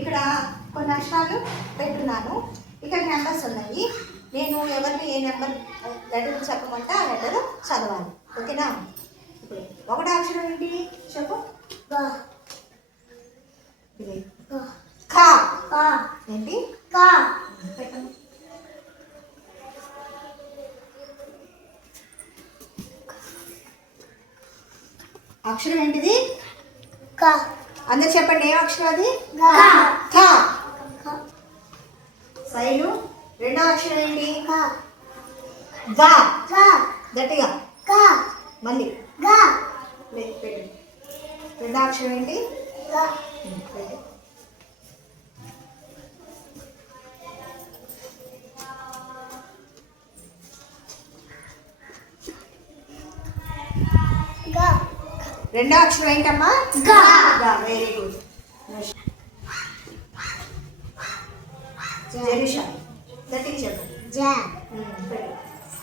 ఇక్కడ కొన్ని అక్షరాలు పెట్టున్నాను. ఇక్కడ నెంబర్స్ ఉన్నాయి. నేను ఎవరిని ఏ నెంబర్ లెటర్ చెప్పమంటే ఆ లెటర్ చదవాలి. ఓకేనా? ఇప్పుడు ఒకటో అక్షరం ఏంటి? చెప్పు. ఖా ఏంటి? పెట్టండి. అక్షరం ఏంటిది? అందరు చెప్పండి ఏం అక్షరం అది? శైలు రెండో అక్షరం ఏంటి? గా గట్టిగా. మళ్ళీ. లే, పెట్టు రెండో అక్షరం ఏంటి? రెండో అక్షరం ఏంటమ్మా? గా. వెరీ గుడ్ జనిషా గట్టిగా చెప్పండి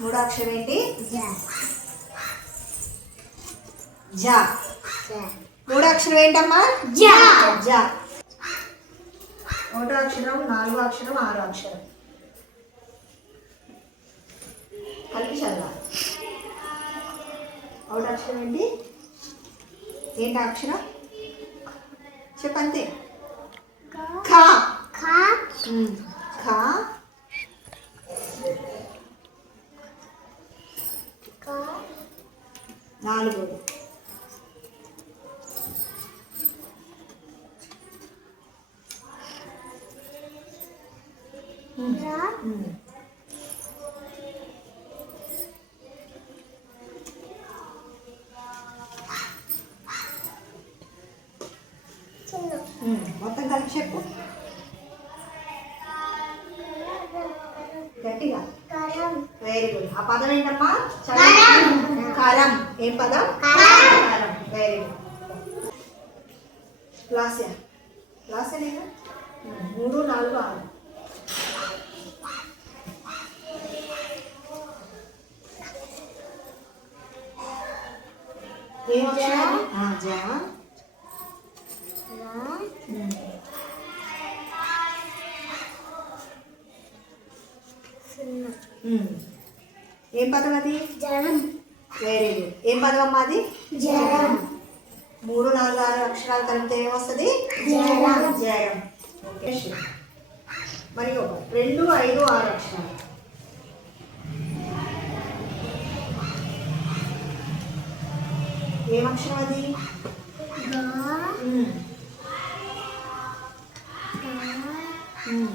మూడో అక్షరం ఏంటి? జా. మూడో అక్షరం ఏంటమ్మా? జా. జా. ఒకటో అక్షరం నాలుగో అక్షరం ఆరో అక్షరం. కలిపి చదవాలి. ఒకటో అక్షరం ఏంటి? ఏంటి అక్షరం చెప్పంతే ఖా ఖా నాలుగు. ఉమ్. మొత్తం కలిపి చెప్పు. గట్టిగా. వెరీ గుడ్ ఆ పదం ఏంటమ్మా. కలం. ఏం పదం? కలం. Very good Lasya? లాస్య నేను మూడు నాలుగు ఆరు. ఏం? ఆ, జా. ఏం పదం అది? వెరీ గుడ్ ఏం పదం అమ్మా అది? జరం. మూడు నాలుగు ఆరు అక్షరాలు కలిపితే ఏమొస్తుంది. జరం. ఓకే మరి ఒక రెండు ఐదు ఆరు అక్షరాలు. ఏం అక్షరం అది? ఉమ్. ఉమ్.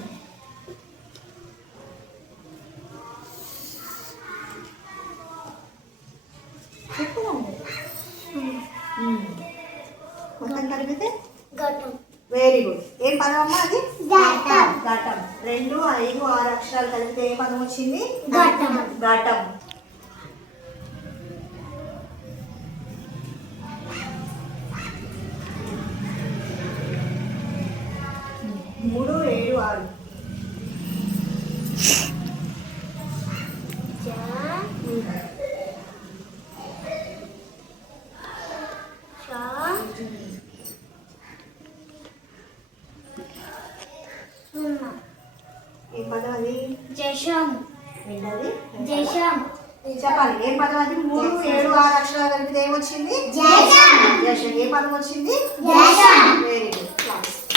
చెప్పండి ఉమ్. మొత్తం కలిపితే? వెరీ గుడ్ ఏం పదం అమ్మా అది? ఘటం. ఘటం. రెండు ఐదు ఆరు అక్షరాలు కలిపితే ఏ పదం వచ్చింది? ఘటం. ఘటం. మూడు ఏడు ఆరు. ఏం పదం అది జషం ఏంటది జషం చెప్పాలి. ఏం పదం అది మూడు ఏడు ఆరు అక్షరాలు కలిపితే ఏమొచ్చింది. జషం ఏ పదం వచ్చింది. Very good